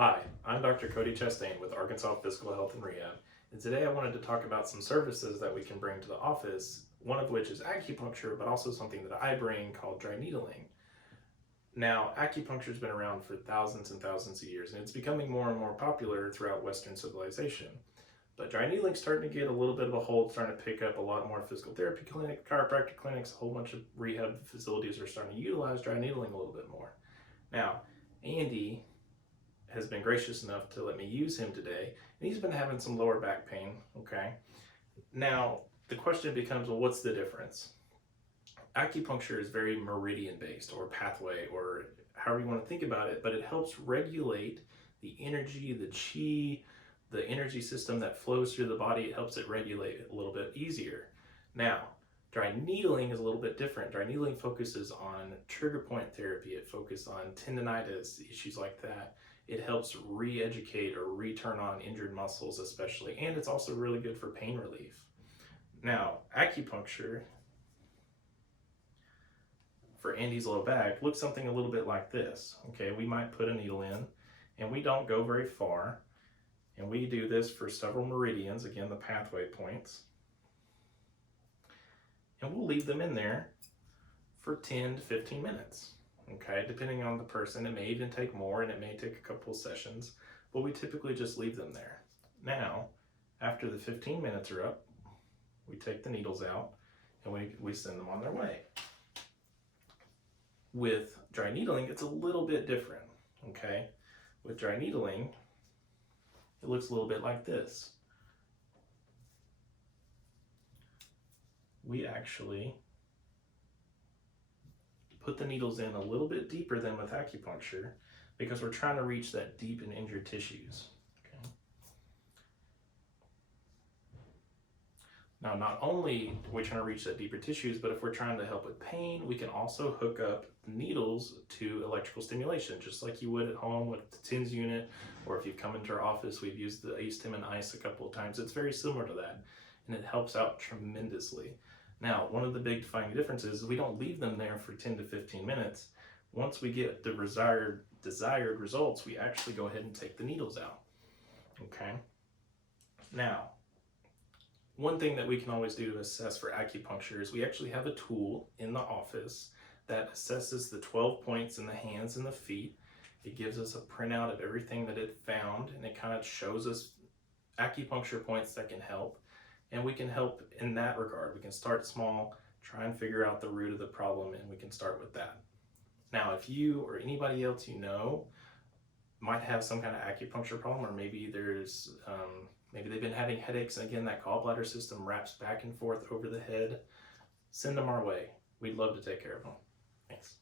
Hi, I'm Dr. Cody Chastain with Arkansas Physical Health and Rehab, and today I wanted to talk about some services that we can bring to the office, one of which is acupuncture, but also something that I bring called dry needling. Now, acupuncture has been around for thousands and thousands of years, and it's becoming more and more popular throughout Western civilization. But dry needling is starting to get a little bit of a hold, starting to pick up a lot more physical therapy clinics, chiropractic clinics, a whole bunch of rehab facilities are starting to utilize dry needling a little bit more. Now, Andy has been gracious enough to let me use him today, and he's been having some lower back pain. Okay, now the question becomes, well, what's the difference? Acupuncture is very meridian based, or pathway, or however you want to think about it, but it helps regulate the energy, the chi, the energy system that flows through the body. It helps it regulate it a little bit easier. Now, dry needling is a little bit different. Dry needling focuses on trigger point therapy. It focuses on tendonitis, issues like that. It helps re-educate or return on injured muscles especially, and it's also really good for pain relief. Now, acupuncture for Andy's low back looks something a little bit like this. Okay, we might put a needle in, and we don't go very far, and we do this for several meridians, again, the pathway points, and we'll leave them in there for 10 to 15 minutes. Okay, depending on the person, it may even take more, and it may take a couple of sessions, but we typically just leave them there. Now, after the 15 minutes are up, we take the needles out and we send them on their way. With dry needling, it's a little bit different. Okay, with dry needling, it looks a little bit like this. We actually put the needles in a little bit deeper than with acupuncture because we're trying to reach that deep and injured tissues. Okay. Now, not only are we trying to reach that deeper tissues, but if we're trying to help with pain, we can also hook up needles to electrical stimulation, just like you would at home with the TENS unit, or if you've come into our office, we've used the ASTIM and ICE a couple of times. It's very similar to that, and it helps out tremendously. Now, one of the big defining differences is we don't leave them there for 10 to 15 minutes. Once we get the desired results, we actually go ahead and take the needles out. Okay? Now, one thing that we can always do to assess for acupuncture is we actually have a tool in the office that assesses the 12 points in the hands and the feet. It gives us a printout of everything that it found, and it kind of shows us acupuncture points that can help. And we can help in that regard. We can start small, try and figure out the root of the problem, and we can start with that. Now, if you or anybody else you know might have some kind of acupuncture problem, or maybe there's maybe they've been having headaches, and again, that gallbladder system wraps back and forth over the head, send them our way. We'd love to take care of them. Thanks.